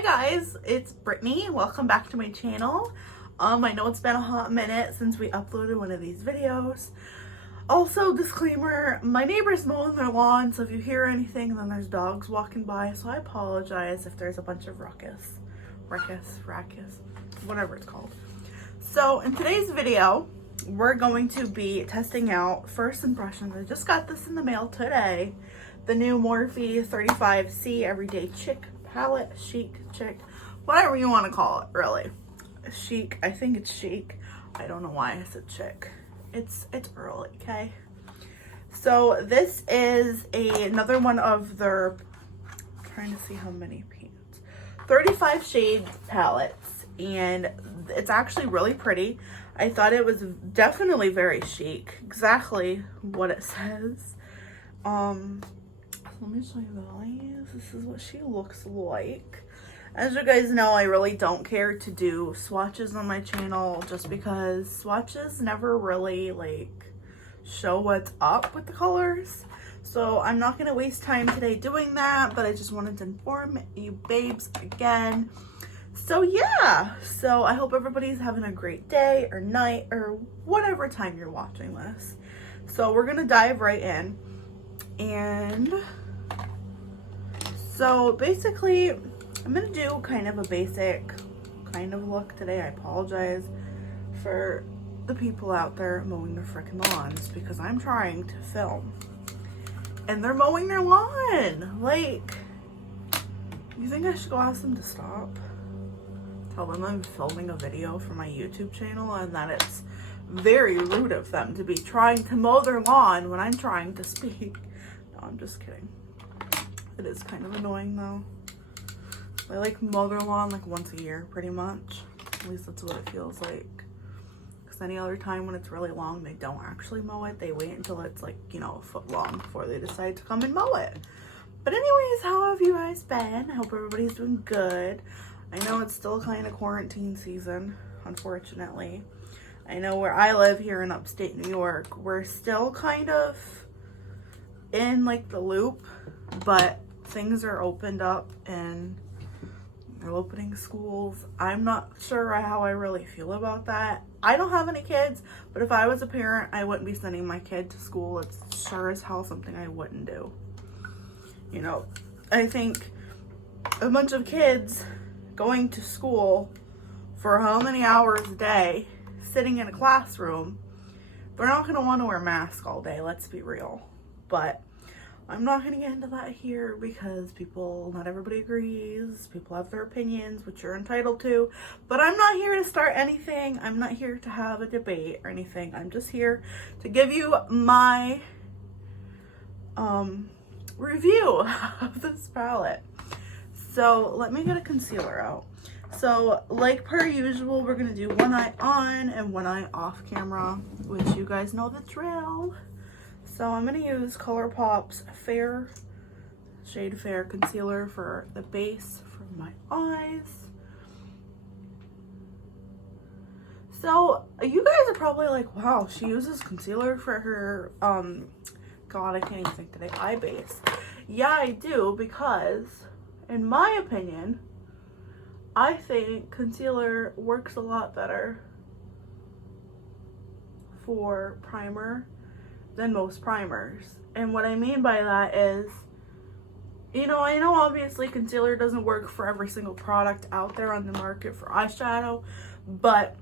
Hi guys, it's Brittany. Welcome back to my channel. I know it's been a hot minute since we uploaded one of these videos. Also, disclaimer, my neighbor's mowing their lawn, so if you hear anything, then there's dogs walking by, so I apologize if there's a bunch of ruckus, whatever it's called. So in today's video, we're going to be testing out first impressions. I just got this in the mail today. The new Morphe 35C Everyday Chic palette, Chic, whatever you want to call it, really. Chic, I think it's chic. I don't know why I said chic. It's early, okay? So this is another one of their, I'm trying to see how many paints, 35 shade palettes, and it's actually really pretty. I thought it was definitely very chic, exactly what it says. Let me show you the eyes. This is what she looks like. As you guys know, I really don't care to do swatches on my channel just because swatches never really like show what's up with the colors. So I'm not gonna waste time today doing that, but I just wanted to inform you babes again. So yeah, so I hope everybody's having a great day or night or whatever time you're watching this. So we're gonna dive right in. And so basically, I'm gonna do kind of a basic kind of look today. I apologize for the people out there mowing their freaking lawns because I'm trying to film and they're mowing their lawn. Like, you think I should go ask them to stop? Tell them I'm filming a video for my YouTube channel and that it's very rude of them to be trying to mow their lawn when I'm trying to speak. No, I'm just kidding. It is kind of annoying though. They like mow their lawn like once a year pretty much. At least that's what it feels like. Because any other time when it's really long, they don't actually mow it. They wait until it's like, you know, a foot long before they decide to come and mow it. But anyways, how have you guys been? I hope everybody's doing good. I know it's still kind of quarantine season, unfortunately. I know where I live here in upstate New York, we're still kind of in like the loop, but things are opened up and they're opening schools. I'm not sure how I really feel about that. I don't have any kids, but if I was a parent, I wouldn't be sending my kid to school. It's sure as hell something I wouldn't do. You know, I think a bunch of kids going to school for how many hours a day, sitting in a classroom, they're not going to want to wear masks all day, let's be real. But I'm not going to get into that here because not everybody agrees. People have their opinions, which you're entitled to. But I'm not here to start anything. I'm not here to have a debate or anything. I'm just here to give you my review of this palette. So let me get a concealer out. So like per usual, we're going to do one eye on and one eye off camera, which you guys know the drill. So I'm going to use ColourPop's Shade Fair concealer for the base for my eyes. So you guys are probably like, wow, she uses concealer for her, God, I can't even think today, eye base. Yeah, I do, because in my opinion, I think concealer works a lot better for primer than most primers. And what I mean by that is, you know, I know obviously concealer doesn't work for every single product out there on the market for eyeshadow, but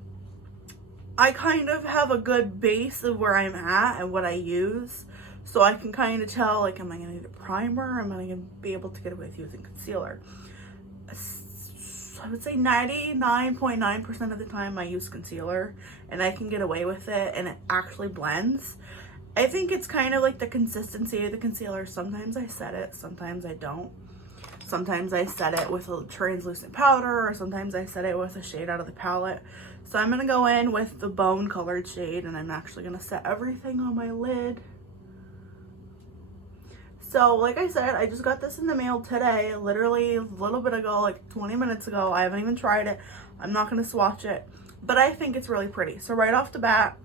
I kind of have a good base of where I'm at and what I use, so I can kind of tell, like, am I going to need a primer or am I going to be able to get away with using concealer? I would say 99.9% of the time I use concealer and I can get away with it and it actually blends. I think it's kind of like the consistency of the concealer. Sometimes I set it, sometimes I don't. Sometimes I set it with a translucent powder, or sometimes I set it with a shade out of the palette. So I'm going to go in with the bone colored shade and I'm actually going to set everything on my lid. So like I said, I just got this in the mail today, literally a little bit ago, like 20 minutes ago. I haven't even tried it. I'm not going to swatch it, but I think it's really pretty. So right off the bat,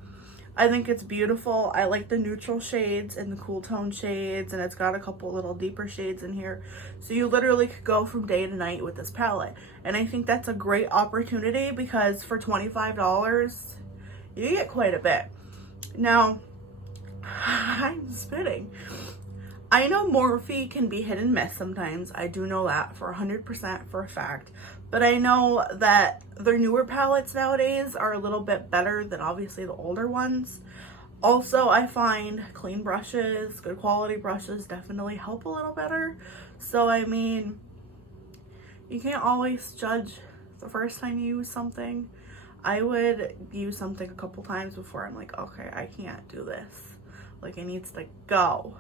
I think it's beautiful. I like the neutral shades and the cool tone shades, and it's got a couple little deeper shades in here. So you literally could go from day to night with this palette. And I think that's a great opportunity because for $25, you get quite a bit. Now, I'm spitting. I know Morphe can be hit and miss sometimes. I do know that for 100% for a fact. But I know that their newer palettes nowadays are a little bit better than obviously the older ones. Also, I find clean brushes, good quality brushes definitely help a little better. So, I mean, you can't always judge the first time you use something. I would use something a couple times before I'm like, okay, I can't do this. Like, it needs to go.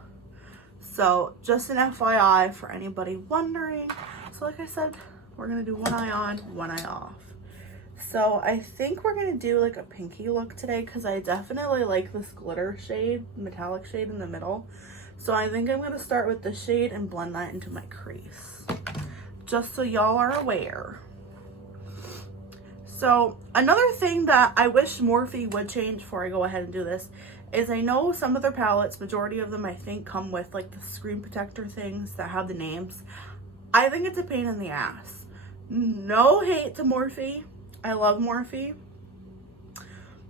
So, just an FYI for anybody wondering. So, like I said, we're going to do one eye on, one eye off. So, I think we're going to do like a pinky look today because I definitely like this glitter shade, metallic shade in the middle. So, I think I'm going to start with this shade and blend that into my crease. Just so y'all are aware. So, another thing that I wish Morphe would change before I go ahead and do this is I know some of their palettes, majority of them I think come with like the screen protector things that have the names. I think it's a pain in the ass. No hate to Morphe. I love Morphe.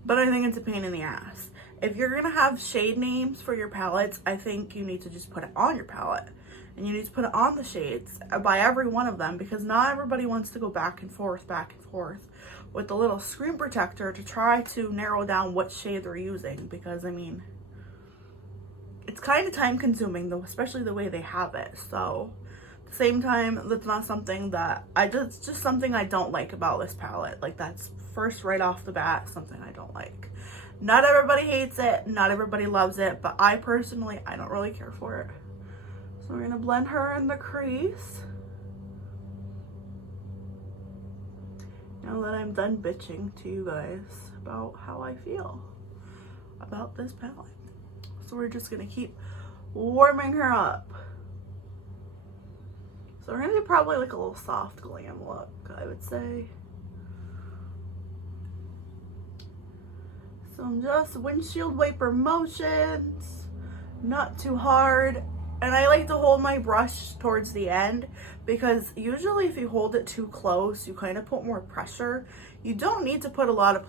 But I think it's a pain in the ass. If you're going to have shade names for your palettes, I think you need to just put it on your palette. And you need to put it on the shades by every one of them because not everybody wants to go back and forth with the little screen protector to try to narrow down what shade they're using because, I mean, it's kind of time consuming though, especially the way they have it. So, at the same time, that's not something that it's just something I don't like about this palette. Like, that's first right off the bat, something I don't like. Not everybody hates it, not everybody loves it, but I personally, I don't really care for it. So, we're gonna blend her in the crease. Now that I'm done bitching to you guys about how I feel about this palette. So we're just gonna keep warming her up. So we're gonna do probably like a little soft glam look, I would say. So I'm just windshield wiper motions, not too hard. And I like to hold my brush towards the end because usually if you hold it too close, you kind of put more pressure. You don't need to put a lot of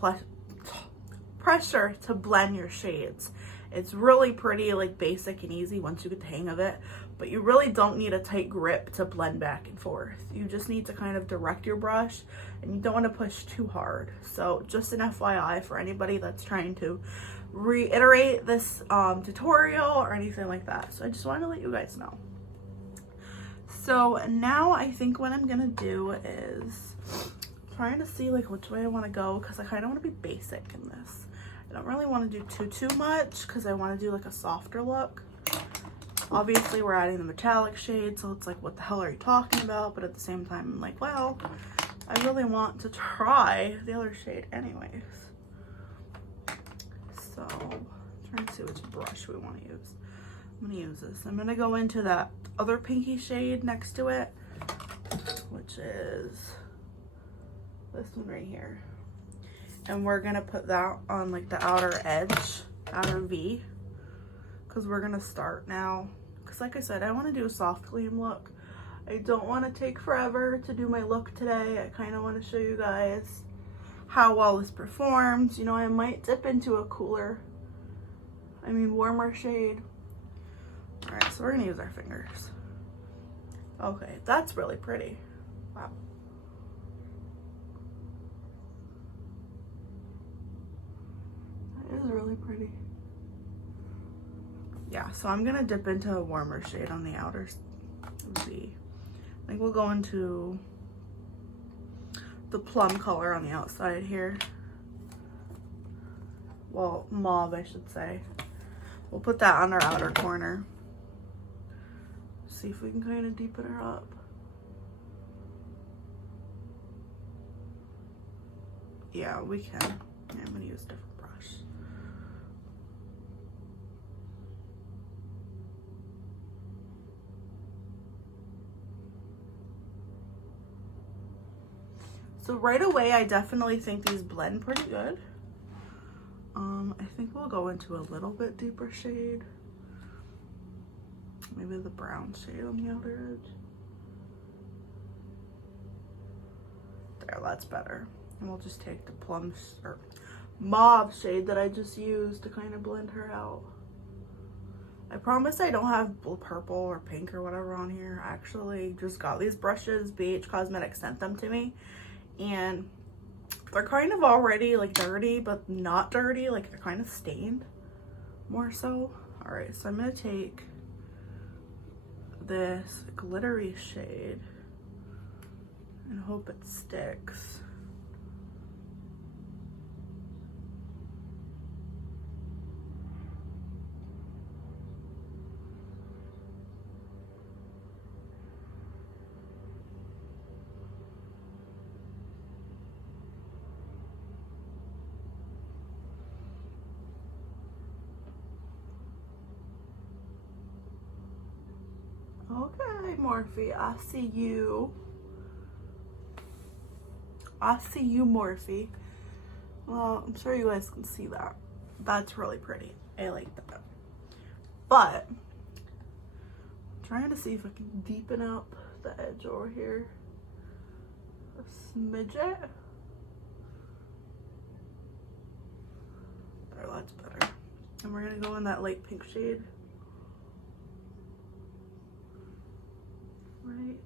pressure to blend your shades. It's really pretty, like, basic and easy once you get the hang of it. But you really don't need a tight grip to blend back and forth. You just need to kind of direct your brush and you don't want to push too hard. So just an FYI for anybody that's trying to reiterate this tutorial or anything like that. So I just wanted to let you guys know. So now I think what I'm gonna do is trying to see like which way I want to go because I kind of want to be basic in this. I don't really want to do too much because I want to do like a softer look. Obviously we're adding the metallic shade, so it's like, what the hell are you talking about? But at the same time I'm like, well, I really want to try the other shade anyways. So, trying to see which brush we want to use. I'm going to use this. I'm going to go into that other pinky shade next to it, which is this one right here. And we're going to put that on like the outer edge, outer V, because we're going to start now. Because like I said, I want to do a soft glam look. I don't want to take forever to do my look today. I kind of want to show you guys how well this performs. You know, I might dip into a warmer shade. All right, so we're gonna use our fingers. Okay, that's really pretty. Wow. That is really pretty. Yeah, so I'm gonna dip into a warmer shade on the outer V. I think we'll go into the plum color on the outside here. Well, mauve, I should say. We'll put that on our outer corner. See if we can kind of deepen her up. Yeah, we can. Yeah, I'm gonna use a different brush. So right away, I definitely think these blend pretty good. I think we'll go into a little bit deeper shade. Maybe the brown shade on the outer edge. There, that's better. And we'll just take the plum or mauve shade that I just used to kind of blend her out. I promise I don't have purple or pink or whatever on here. I actually just got these brushes. BH Cosmetics sent them to me. And they're kind of already like dirty, but not dirty. Like they're kind of stained more so. All right, so I'm gonna take this glittery shade and hope it sticks. Okay, Morphe, I see you. I see you, Morphe. Well, I'm sure you guys can see that. That's really pretty. I like that. But I'm trying to see if I can deepen up the edge over here a smidget. There, that's better. And we're gonna go in that light pink shade. Right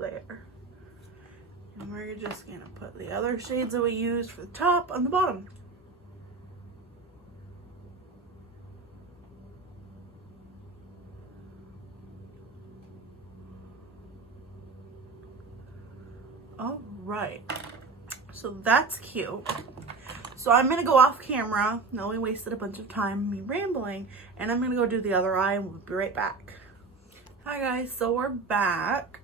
there. And we're just gonna put the other shades that we used for the top on the bottom. All right, so that's cute. So I'm gonna go off camera. Now we wasted a bunch of time me rambling, and I'm gonna go do the other eye and we'll be right back. Hi guys, so we're back.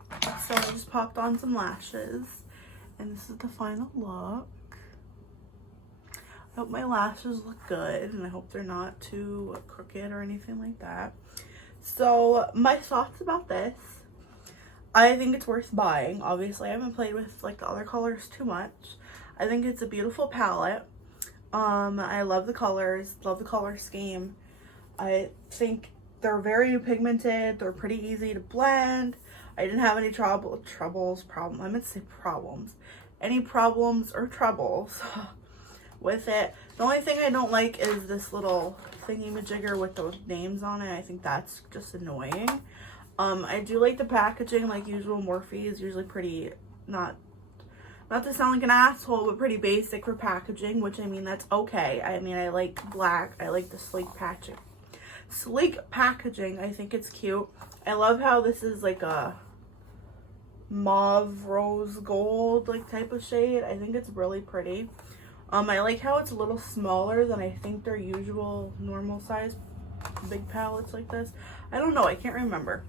So I just popped on some lashes and this is the final look. I hope my lashes look good and I hope they're not too crooked or anything like that. So my thoughts about this, I think it's worth buying. Obviously I haven't played with like the other colors too much. I think it's a beautiful palette. I love the colors, love the color scheme. I think they're very pigmented. They're pretty easy to blend. I didn't have any any problems or troubles with it. The only thing I don't like is this little thingy-majigger with those names on it. I think that's just annoying. I do like the packaging, like usual. Morphe is usually pretty, not to sound like an asshole, but pretty basic for packaging, which I mean, that's okay. I mean, I like black. I like the sleek packaging. I think it's cute. I love how this is like a mauve rose gold like type of shade. I think it's really pretty. I like how it's a little smaller than I think their usual normal size big palettes like this. I don't know, I can't remember.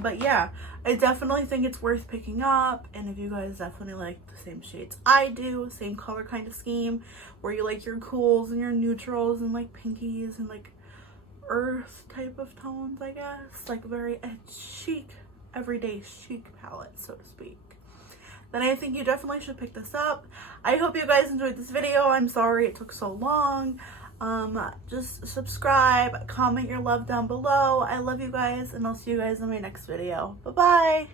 But yeah, I definitely think it's worth picking up. And if you guys definitely like the same shades I do, same color kind of scheme, where you like your cools and your neutrals and like pinkies and like earth type of tones, I guess, like very chic, everyday chic palette, so to speak, then I think you definitely should pick this up. I hope you guys enjoyed this video. I'm sorry it took so long. Just subscribe, comment your love down below. I love you guys, and I'll see you guys in my next video. Bye bye.